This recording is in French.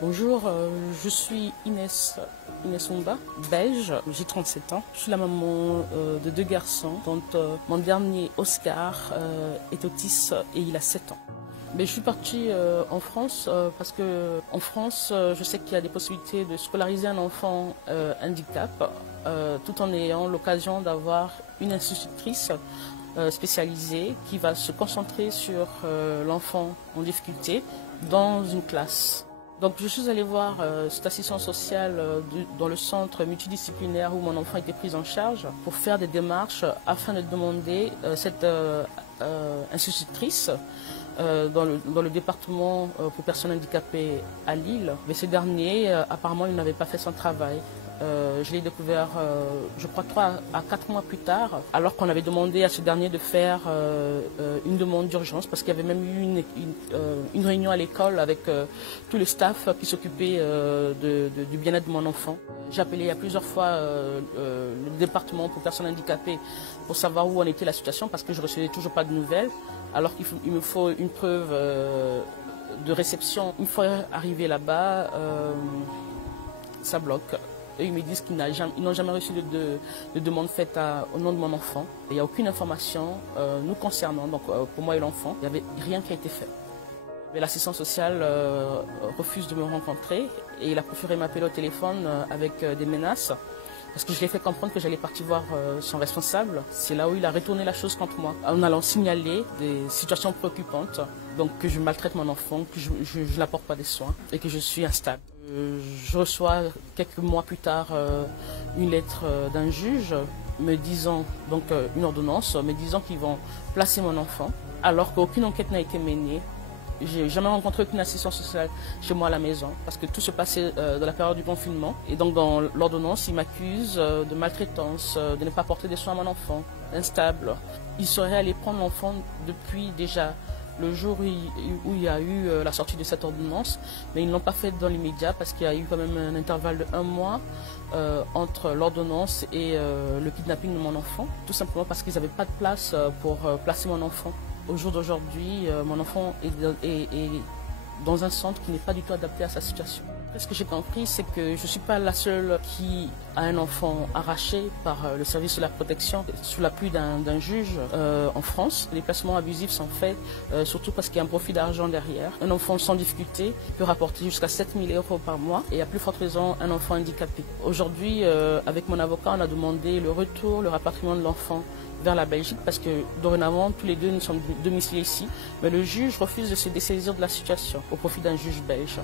Bonjour, je suis Inès Oumba, belge, j'ai 37 ans. Je suis la maman de 2 garçons, dont mon dernier Oscar est autiste et il a 7 ans. Mais je suis partie en France parce que en France, je sais qu'il y a des possibilités de scolariser un enfant handicap tout en ayant l'occasion d'avoir une institutrice spécialisée qui va se concentrer sur l'enfant en difficulté dans une classe. Donc je suis allée voir cette assistante sociale dans le centre multidisciplinaire où mon enfant était pris en charge pour faire des démarches afin de demander cette institutrice dans le département pour personnes handicapées à Lille. Mais ce dernier, apparemment, il n'avait pas fait son travail. Je l'ai découvert, je crois, 3 à 4 mois plus tard, alors qu'on avait demandé à ce dernier de faire une demande d'urgence, parce qu'il y avait même eu une réunion à l'école avec tout le staff qui s'occupait du bien-être de mon enfant. J'ai appelé à plusieurs fois le département pour personnes handicapées pour savoir où en était la situation, parce que je ne recevais toujours pas de nouvelles, alors qu'il me faut une preuve de réception. Une fois arrivé là-bas, ça bloque. Eux, ils me disent qu'ils n'ont jamais reçu de demande faite au nom de mon enfant. Il n'y a aucune information nous concernant, donc pour moi et l'enfant, il n'y avait rien qui a été fait. Mais l'assistante sociale refuse de me rencontrer et il a préféré m'appeler au téléphone avec des menaces. Parce que je l'ai fait comprendre que j'allais partir voir son responsable. C'est là où il a retourné la chose contre moi, en allant signaler des situations préoccupantes. Donc que je maltraite mon enfant, que je n'apporte pas des soins et que je suis instable. Je reçois quelques mois plus tard une lettre d'un juge me disant, donc une ordonnance, me disant qu'ils vont placer mon enfant, alors qu'aucune enquête n'a été menée. J'ai jamais rencontré aucune assistance sociale chez moi à la maison parce que tout se passait dans la période du confinement. Et donc dans l'ordonnance, il m'accuse de maltraitance, de ne pas porter des soins à mon enfant, instable. Il serait allé prendre l'enfant depuis déjà le jour où il y a eu la sortie de cette ordonnance, mais ils ne l'ont pas fait dans l'immédiat parce qu'il y a eu quand même un intervalle de 1 mois entre l'ordonnance et le kidnapping de mon enfant, tout simplement parce qu'ils n'avaient pas de place pour placer mon enfant. Au jour d'aujourd'hui, mon enfant est dans un centre qui n'est pas du tout adapté à sa situation. Ce que j'ai compris, c'est que je ne suis pas la seule qui a un enfant arraché par le service de la protection sous l'appui d'un juge en France. Les placements abusifs sont faits surtout parce qu'il y a un profit d'argent derrière. Un enfant sans difficulté peut rapporter jusqu'à 7 000 € par mois et à plus forte raison un enfant handicapé. Aujourd'hui, avec mon avocat, on a demandé le retour, le rapatriement de l'enfant vers la Belgique parce que dorénavant tous les deux nous sommes domiciliés ici, mais le juge refuse de se dessaisir de la situation au profit d'un juge belge.